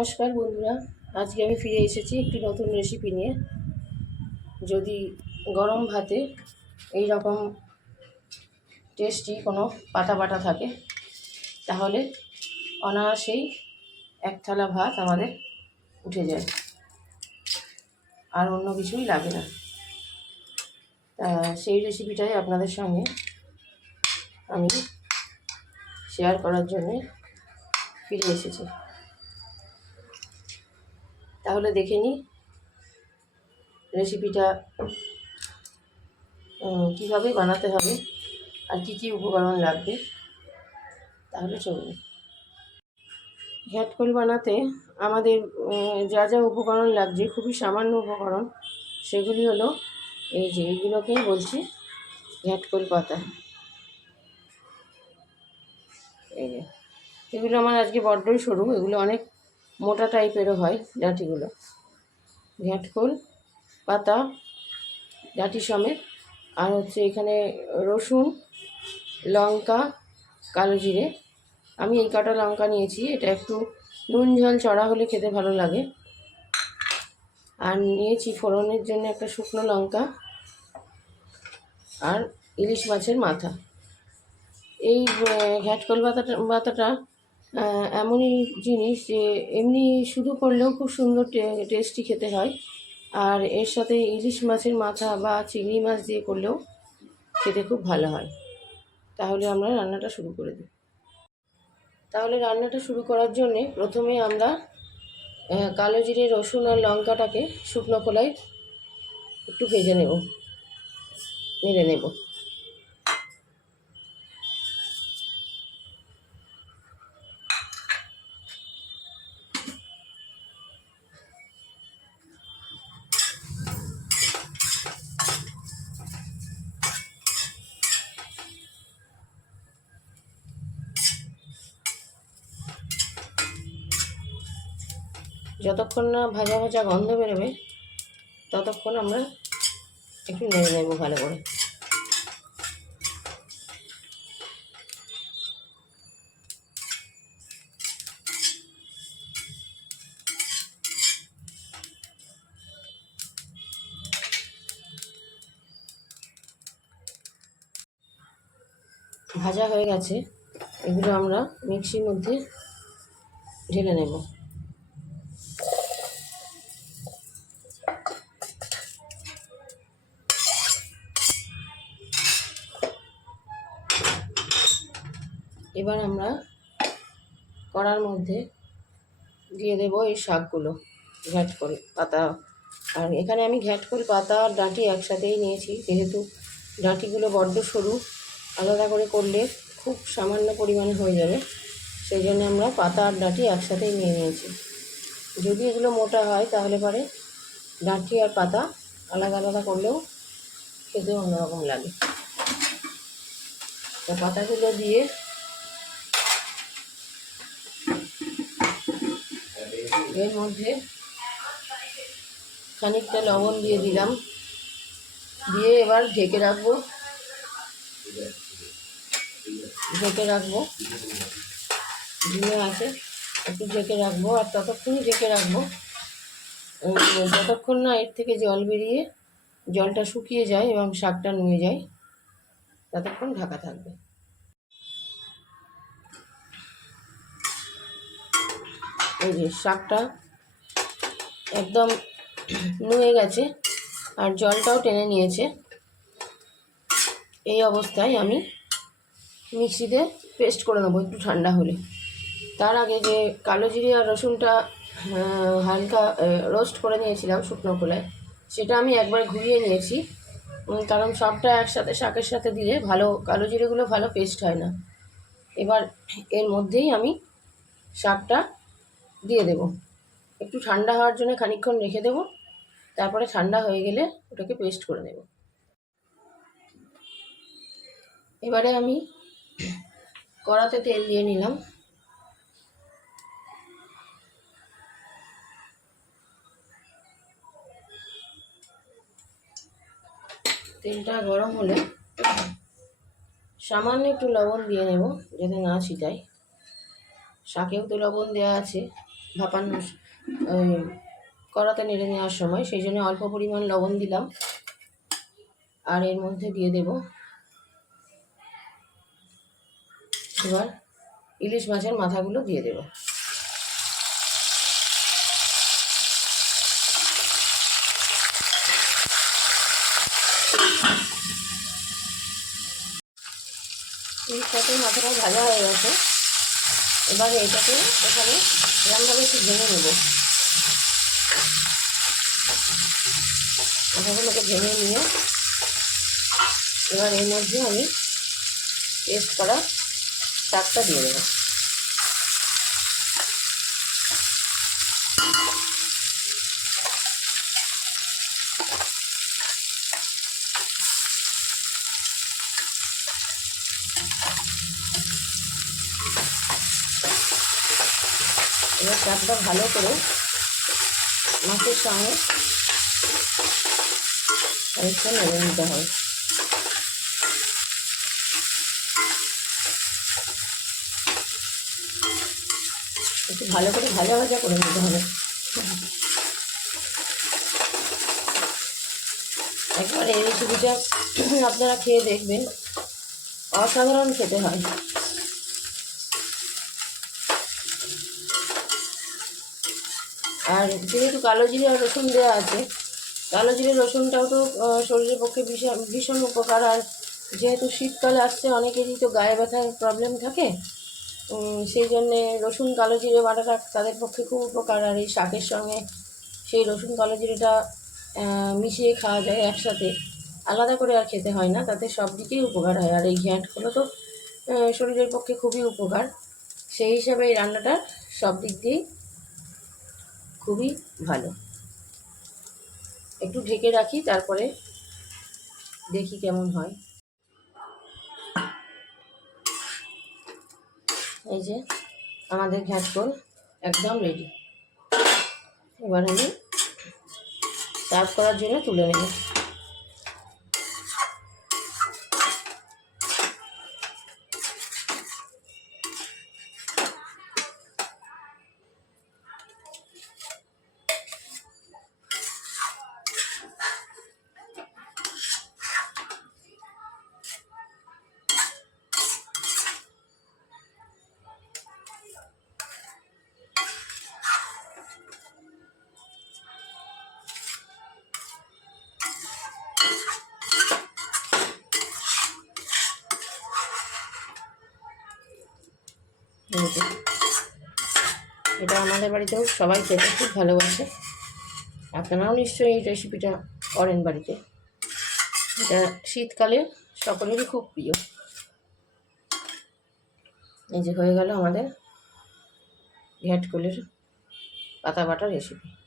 নমস্কার বন্ধুরা, আজকে আমি ফিরে এসেছি একটি নতুন রেসিপি নিয়ে। যদি গরম ভাতে এই রকম টেস্টি কোনো পাতা বাটা থাকে, তাহলে অনায়াসেই এক থালা ভাত আমাদের উঠে যায়। আর অন্য কিছুই লাগে না। তা সেই রেসিপিটাই আপনাদের সঙ্গে আমি শেয়ার করার জন্যে ফিরে এসেছি। তাহলে দেখে নিই রেসিপিটা কীভাবে বানাতে হবে আর কী কী উপকরণ লাগবে। তাহলে চলবে ঘ্যাটকল বানাতে আমাদের যা যা উপকরণ লাগছে, খুবই সামান্য উপকরণ, সেগুলি হলো এই যে এইগুলোকেই বলছি, ঘ্যাটকল পাতা। এই যে, এগুলো আমার আজকে বড্ডই সরু, এগুলো অনেক মোটা টাইপেরও হয় ডাঁটিগুলো। ঘ্যাটকোল পাতা, ডাঁটি সমেত। আর হচ্ছে এখানে রসুন, লঙ্কা, কালো জিরে। আমি এই কাটা লঙ্কা নিয়েছি, এটা একটু নুন ঝাল চড়া হলে খেতে ভালো লাগে। আর নিয়েছি ফোড়নের জন্য একটা শুকনো লঙ্কা আর ইলিশ মাছের মাথা। এই ঘ্যাটকল পাতাটা পাতাটা এমনই জিনিস যে এমনি শুধু করলেও খুব সুন্দর টেস্টি খেতে হয়। আর এর সাথে ইলিশ মাছের মাথা বা চিংড়ি মাছ দিয়ে করলেও খেতে খুব ভালো হয়। তাহলে আমরা রান্নাটা শুরু করে দিই। তাহলে রান্নাটা শুরু করার জন্যে প্রথমে আমরা কালো জিরে, রসুন আর লঙ্কাটাকে শুকনো খোলায় একটু ভেজে নেব, নেড়ে নেব। যতক্ষণ না ভাজা ভাজা গন্ধ বেরোবে, ততক্ষণ আমরা একটু নেড়ে নেব ভালো করে। ভাজা হয়ে গেছে, এগুলো আমরা মিক্সির মধ্যে ঢেলে নেব। এবার আমরা কড়ার মধ্যে দিয়ে দেবো এই শাকগুলো, ঘ্যাট করে পাতা। আর এখানে আমি ঘ্যাট করে পাতা আর ডাঁটি একসাথেই নিয়েছি, যেহেতু ডাঁটিগুলো বড্ড সরু, আলাদা করে করলে খুব সামান্য পরিমাণে হয়ে যাবে, সেই জন্য আমরা পাতা আর ডাঁটি একসাথেই নিয়ে নিয়েছি। যদি এগুলো মোটা হয়, তাহলে পরে ডাঁটি আর পাতা আলাদা আলাদা করলেও খেতে অন্যরকম লাগে। তো পাতাগুলো দিয়ে এর মধ্যে খানিকটা লবণ দিয়ে দিলাম। দিয়ে এবার ঢেকে রাখব। ঢেকে রাখব। দিয়ে আছে, একটু ঢেকে রাখব আর ততক্ষণই ঢেকে রাখব। যতক্ষণ না এর থেকে জল বেরিয়ে জলটা শুকিয়ে যায় এবং শাকটা নুয়ে যায়, ততক্ষণ ঢাকা থাকবে। এই যে শাকটা একদম নুয়ে গেছে আর জলটাও টেনে নিয়েছে। এই অবস্থায় আমি মিক্সিতে পেস্ট করে নেব একটু ঠান্ডা হলে। তার আগে যে কালো জিরে আর রসুনটা হালকা রোস্ট করে নিয়েছিলাম শুকনো খোলায়, সেটা আমি একবার ঘুরিয়ে নিয়েছি। কারণ সবটা একসাথে, শাকের সাথে দিলে ভালো, কালো জিরেগুলো ভালো পেস্ট হয় না। এবার এর মধ্যেই আমি শাকটা দিয়ে দেব। একটু ঠান্ডা হওয়ার জন্য খানিকক্ষণ রেখে দেবো। তারপরে ঠান্ডা হয়ে গেলে ওটাকে পেস্ট করে নেব। এবারে আমি কড়াতে তেল দিয়ে নিলাম। তেলটা গরম হলে সামান্য একটু লবণ দিয়ে নেব, যাতে না ছিটাই শাকেও তো লবণ দেওয়া আছে। ভাপানো কড়াতে নেড়ে নেওয়ার সময়, সেই জন্য অল্প পরিমাণ লবণ দিলাম। আর এর মধ্যে দিয়ে দেব এবার ইলিশ মাছের মাথাগুলো দিয়ে দেব। ইলিশ মাছের মাথাটা ভাজা হয়ে গেছে। এবার এটাকে এখানে এরমভাবে একটু ভেঙে নেব। মাথাগুলোকে ভেঙে নিয়ে এবার এর মধ্যে আমি পেস্ট করা শাকটা দিয়ে দেবো। এবার শাকটা ভালো করে মাছের সঙ্গে খানিকটা নেড়ে নিতে হবে। একটু ভালো করে ভাজা ভাজা করে নিতে হবে। একবার এই রেসিপিটা আপনারা খেয়ে দেখবেন। অসাধারণ খেতে হয়। আর যেহেতু কালো জিরে আর রসুন দেওয়া আছে, কালো জিরে রসুনটাও তো শরীরের পক্ষে ভীষণ ভীষণ উপকার। আর যেহেতু শীতকালে আসছে, অনেকেরই তো গায়ে ব্যথার প্রবলেম থাকে। সেই জন্যে রসুন, কালো জিরে বাটাটা তাদের পক্ষে খুব উপকার। আর এই শাকের সঙ্গে সেই রসুন, কালো জিরেটা মিশিয়ে খাওয়া যায় একসাথে। আলাদা করে আর খেতে হয় না, তাতে সব দিকেই উপকার হয়। আর এই ঘ্যাঁটগুলো তো শরীরের পক্ষে খুবই উপকার। সেই হিসাবে এই রান্নাটা সব দিক দিয়েই খুবই ভালো। একটু ঢেকে রাখি, তারপরে দেখি কেমন হয়। এই যে আমাদের ঘ্যাটকোল একদম রেডি এবার আমি সার্ভ করার জন্য তুলে নেব। যে। এটা আমাদের বাড়িতেও সবাই খেতে খুব ভালোবাসে। আপনারাও নিশ্চয়ই এই রেসিপিটা করেন বাড়িতে। এটা শীতকালে সকলেরই খুব প্রিয়। এই যে হয়ে গেল আমাদের ঘ্যাটকুলের পাতা বাটা রেসিপি